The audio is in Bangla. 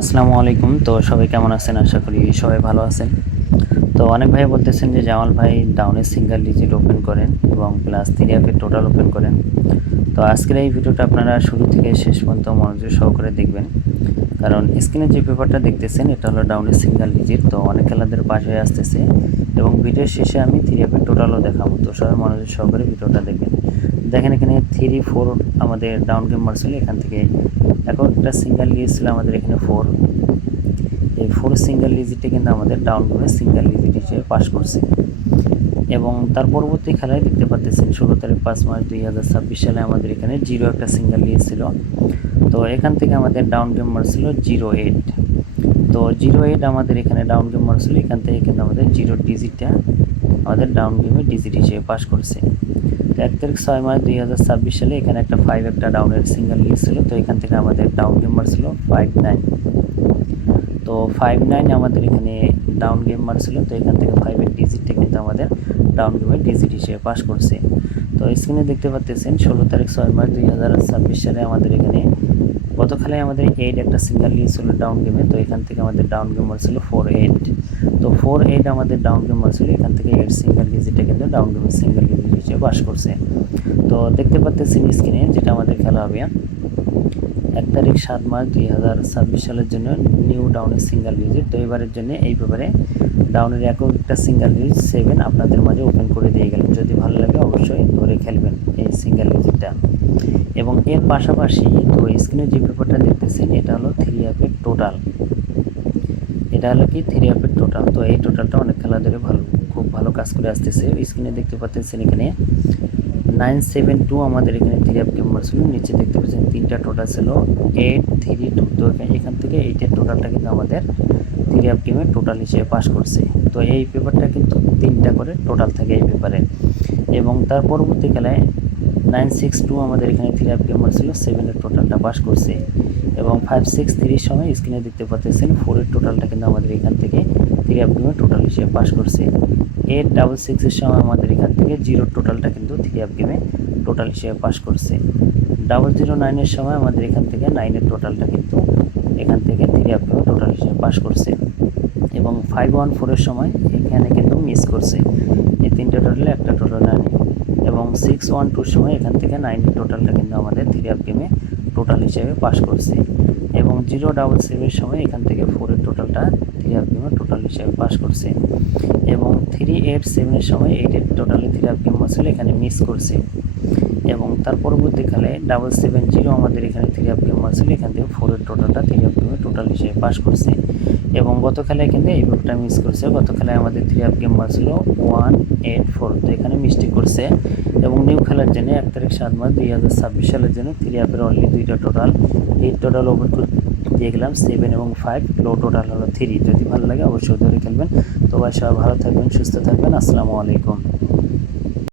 আসসালামু আলাইকুম। তো সবাই কেমন আছেন? আশা করি সবাই ভালো আছেন। তো অনেক ভাই বলতেছেন যে জামাল ভাই ডাউনের সিঙ্গেল ডিজিট ওপেন করেন এবং প্লাস 3 অ্যাপের টোটাল ওপেন করেন। তো আজকের এই ভিডিওটা আপনারা শুরু থেকে শেষ পর্যন্ত মনোযোগ সহকারে দেখবেন। কারণ স্ক্রিনে যে পেপারটা দেখতেছেন এটা হলো ডাউনের সিঙ্গেল ডিজিট। তো অনেক খেলাদের পাশ হয়ে আসতেছে এবং ভিডিওর শেষে আমি 3 অ্যাপের টোটালও দেখাবো। তো সবাই মনোযোগ সহকারে ভিডিওটা দেখবেন। দেখেন এখানে 3, 4 আমাদের ডাউন গেম মারছিল। এখান থেকে একটা সিঙ্গেল গিয়েছিল আমাদের এখানে 4। এই 4 সিঙ্গেল ডিজিটে কিন্তু আমাদের ডাউন গেমে সিঙ্গেল ডিজিট হিসেবে পাস করছে। এবং তার পরবর্তী খেলায় দেখতে পাচ্ছেন 16 তারিখ 5 মার্চ 2026 সালে আমাদের এখানে 0 একটা সিঙ্গেল দিয়েছিল। তো এখান থেকে আমাদের ডাউন গেম মারছিল 08। তো 08 আমাদের এখানে ডাউন গেম মারছিল। এখান থেকে কিন্তু আমাদের 0 ডিজিটটা আমাদের ডাউন গেমে ডিজিট হিসেবে পাস করছে। তো 1 তারিখ 6 মার্চ 2026 সালে এখানে একটা 5 একটা ডাউনের সিঙ্গেল দিয়েছিল। তো এখান থেকে আমাদের ডাউন গেম মারছিল 59। তো 59 আমাদের এখানে ডাউন গেম মারছিল। তো এখান থেকে 5 এর ডিজিটটা কিন্তু আমাদের ডাউন গেমের ডিজিট হিসেবে পাস করছে। তো স্ক্রিনে দেখতে পাচ্ছেন 16 তারিখ 6 মার্চ 2026 সালে আমাদের এখানে গত খেলায় আমাদের 8 একটা সিঙ্গেল দিয়েছিল ডাউন গেমে। তো এখান থেকে আমাদের ডাউন গেম মারছিল 48। তো 48 আমাদের ডাউন গেম মারছিল। এখান থেকে 8 সিঙ্গেল ডিজিটটা কিন্তু ডাউন গেমের সিঙ্গেল ডিজিট হিসেবে পাস করছে। তো দেখতে পাচ্ছেন স্ক্রিনে যেটা আমাদের খেলা হবে 1 তারিখ 7 মার্চ 2026 সালের জন্য নিউ ডাউনের সিঙ্গেল ডিজিট। তো এবারের জন্য এই পেপারে ডাউনের একটা সিঙ্গেল ডিজিট 7 আপনাদের মাঝে ওপেন করে দিয়ে গেলাম। যদি ভালো লাগে অবশ্যই ধরে খেলবেন এই সিঙ্গেল ডিজিটটা। এবং এর পাশাপাশি তো স্ক্রিনে যে পেপারটা দেখতেছেন এটা হলো 3 অ্যাপের টোটাল। এটা হলো কি 3 অ্যাপের টোটাল। তো এই টোটালটা অনেক খেলা ধরে খুব ভালো কাজ করে আসতেছে। স্ক্রিনে দেখতে পাচ্ছেন এখানে 972 আমাদের এখানে 3 অ্যাপ গেম মারছিল। নিচে দেখতে পাচ্ছেন 3টা টোটাল ছিল 832। তো এখান থেকে 8 এর টোটালটা কিন্তু আমাদের 3 অ্যাপ গেমের টোটাল হিসেবে পাস করছে। তো এই পেপারটা কিন্তু 3টা করে টোটাল থাকে এই পেপারে। এবং তার পরবর্তী খেলায় 962 আমাদের এখানে 3 অ্যাপ গেম মারছিল 7 এর টোটালটা পাস করছে। এবং 563 সময় স্ক্রিনে দেখতে পাচ্ছেন 4 এর টোটালটা কিন্তু আমাদের এখান থেকে 3 অ্যাপ গেমের টোটাল হিসেবে পাস করছে। 866 এর সময় আমাদের এখান থেকে 0 টোটালটা কিন্তু 3 অ্যাপ গেমে টোটাল হিসেবে পাস করছে। 009 এর সময় আমাদের এখান থেকে 9 এর টোটালটা কিন্তু এখান থেকে 3 অ্যাপ গেমে টোটাল হিসেবে পাস করছে। এবং 514 এর সময় এখানে কিন্তু মিস করছে। এই 3টা টোটালে একটা টোটাল আনে। এবং 612 এর সময় এখান থেকে 9 এর টোটালটা কিন্তু আমাদের 3 অ্যাপ গেমে টোটাল হিসেবে পাস করছে। এবং 077 এর সময় এখান থেকে 4 এর টোটালটা 3 অ্যাপ গেমে টোটাল হিসেবে পাস করছে। এবং 387 এর সময় 8 এর টোটালে 3 অ্যাপ গেম মারছিল, এখানে মিস করছে। এবং তার পরবর্তী খেলায় 770 আমাদের এখানে 3 অ্যাপ গেম মারছিল। এখান থেকে 4 এর টোটালটা 3 অ্যাপ গেমে টোটাল হিসেবে পাস করছে। এবং গত খেলায় কিন্তু এই পেপারটা মিস করছে। গত খেলায় আমাদের 3 অ্যাপ গেম মারছিল 184। তো এখানে মিস্টেক করছে। এবং নিউ খেলার জন্য 1 তারিখ 7 মার্চ 2026 সালের জন্য 3 অ্যাপের অনলি 2টা টোটাল। এই টোটাল ওপেন করে দিয়ে গেলাম 7 এবং 5। লো টোটাল হলো 3। যদি ভালো লাগে অবশ্যই ধরে খেলবেন। তো ভাই সবাই ভালো থাকবেন, সুস্থ থাকবেন। আসসালামু আলাইকুম।